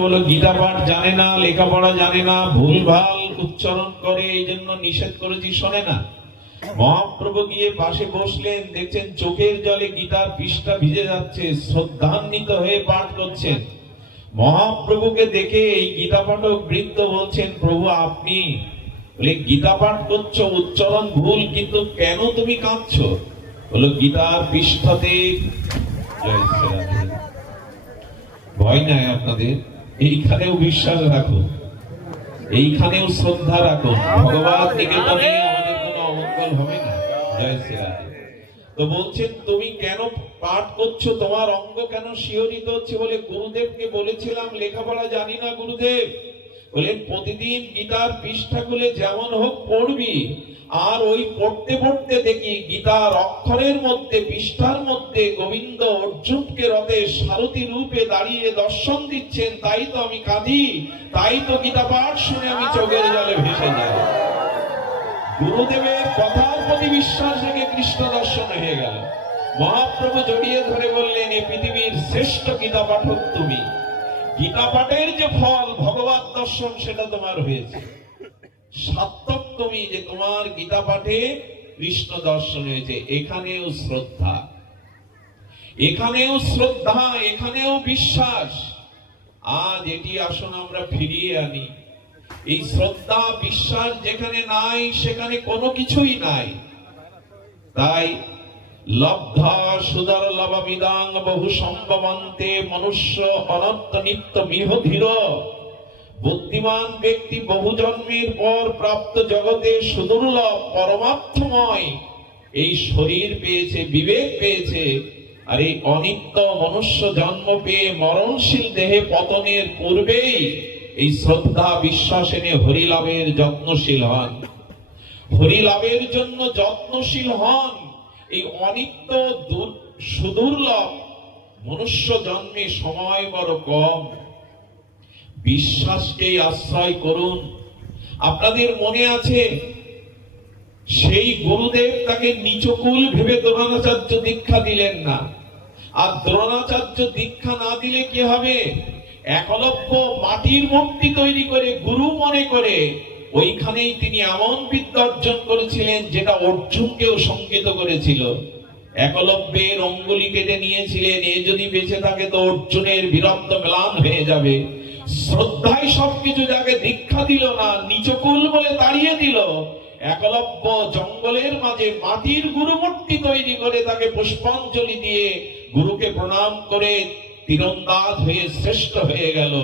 বলো গীতা পাঠ জানে না, লেখাপড়া জানে না, ভুলভাল উচ্চারণ করে, এই জন্য নিষেধ করেছি, শোনে না। মহাপ্রভু গিয়ে পাশে বসলেন, দেখছেন চোখের জলে গীতার পৃষ্ঠা ভিজে যাচ্ছে, শ্রদ্ধান্বিত হয়ে পাঠ করছেন। মহাপ্রভুকে দেখে এই গীতা পাঠক বৃদ্ধ বলছেন, প্রভু আপনি বলে গীতা পাঠ করছো, উচ্চারণ ভুল, কিন্তু কেন তুমি কাঁদছো? বলো গীতার পৃষ্ঠাতে ভয় নাই আপনাদের, এইখানেও বিশ্বাস রাখুন, এইখানেও শ্রদ্ধা রাখুন, ভগবান নিকেতনে আমাদের কোনো অমঙ্গল হবে না। জয় শ্রীরাধে। তো বলছেন তুমি কেন পাঠ করছো, তোমার অঙ্গ কেন শিহরিত হচ্ছে? বলে গুরুদেবকে বলেছিলাম লেখাপড়া জানি না গুরুদেব। বলেন প্রতিদিন গীতার পৃষ্ঠা খুলে যেমন হোক পড়বি, আর ওই পড়তে পড়তে দেখি গীতার অক্ষরের মধ্যে, পৃষ্ঠার মধ্যে গোবিন্দ অর্জুনকে রথে সারথি রূপে দাঁড়িয়ে দর্শন দিচ্ছেন, তাই তো আমি কাঁদি, তাই তো গীতা পাঠ শুনে আমি চোখের জলে ভেসে যাই। গুরুদেবের কথার প্রতি বিশ্বাস রেখে কৃষ্ণ দর্শন হয়ে গেল। মহাপ্রভু জড়িয়ে ধরে বললেন, এই পৃথিবীর শ্রেষ্ঠ গীতা পাঠক তুমি, গীতা পাঠের যে ফল ভগবত দর্শন সেটা তোমার হয়েছে, সার্থক তুমি যে তোমার গীতা পাঠে কৃষ্ণ দর্শন হয়েছে। এখানেও শ্রদ্ধা, এখানেও শ্রদ্ধা, এখানেও বিশ্বাস। আজ এটি আসুন আমরা ফিরিয়ে আনি। এই শ্রদ্ধা বিশ্বাস যেখানে নাই সেখানে কোনো কিছুই নাই। তাই লব্ধা সুদর লবমিদাং বহু সম্ভবন্তে মনুষ্য অনন্ত নিত্য মিহ ধীর। বুদ্ধিমান ব্যক্তি বহু জন্মের পর প্রাপ্ত জগতে সুদুর্লভ পরমার্থময় এই শরীর পেয়েছে, বিবেক পেয়েছে। আর এই অনিত্য মনুষ্য জন্ম পেয়ে মরণশীল দেহে পতনের পূর্বেই এই শ্রদ্ধা বিশ্বাস এনে হরিলাভের যত্নশীল হন, হরিলাভের জন্য যত্নশীল হন। এই অনিত্য সুদুর্লভ মনুষ্য জন্মে সময় বড় কম, বিশ্বাসকে আশ্রয় করুন। আপনাদের মনে আছে সেই গুরুদেব তাকে নিচকুল ভেবে দ্রোণাচার্য দীক্ষা দিলেন না। আর দ্রোণাচার্য দীক্ষা না দিলে কি হবে? একলব্য মাটির মূর্তি তৈরি করে গুরু মনে করে ওইখানেই তিনি এমন বিদ্যা অর্জন করেছিলেন যেটা অর্জুনকেও সংকেত করেছিল। একলব্যের অঙ্গুলি কেটে নিয়েছিলেন, এ যদি বেঁচে থাকে তো অর্জুনের বীরত্ব ম্লান হয়ে যাবে। শ্রদ্ধায় সবকিছু, যাকে দীক্ষা দিল না, নিচকুল বলে তাড়িয়ে দিল, একলব্য জঙ্গলের মাঝে মাটির গুরু মূর্তি তৈরি করে তাকে পুষ্পাঞ্জলি দিয়ে গুরুকে প্রণাম করে তীরন্দাজ হয়ে শ্রেষ্ঠ হয়ে গেল।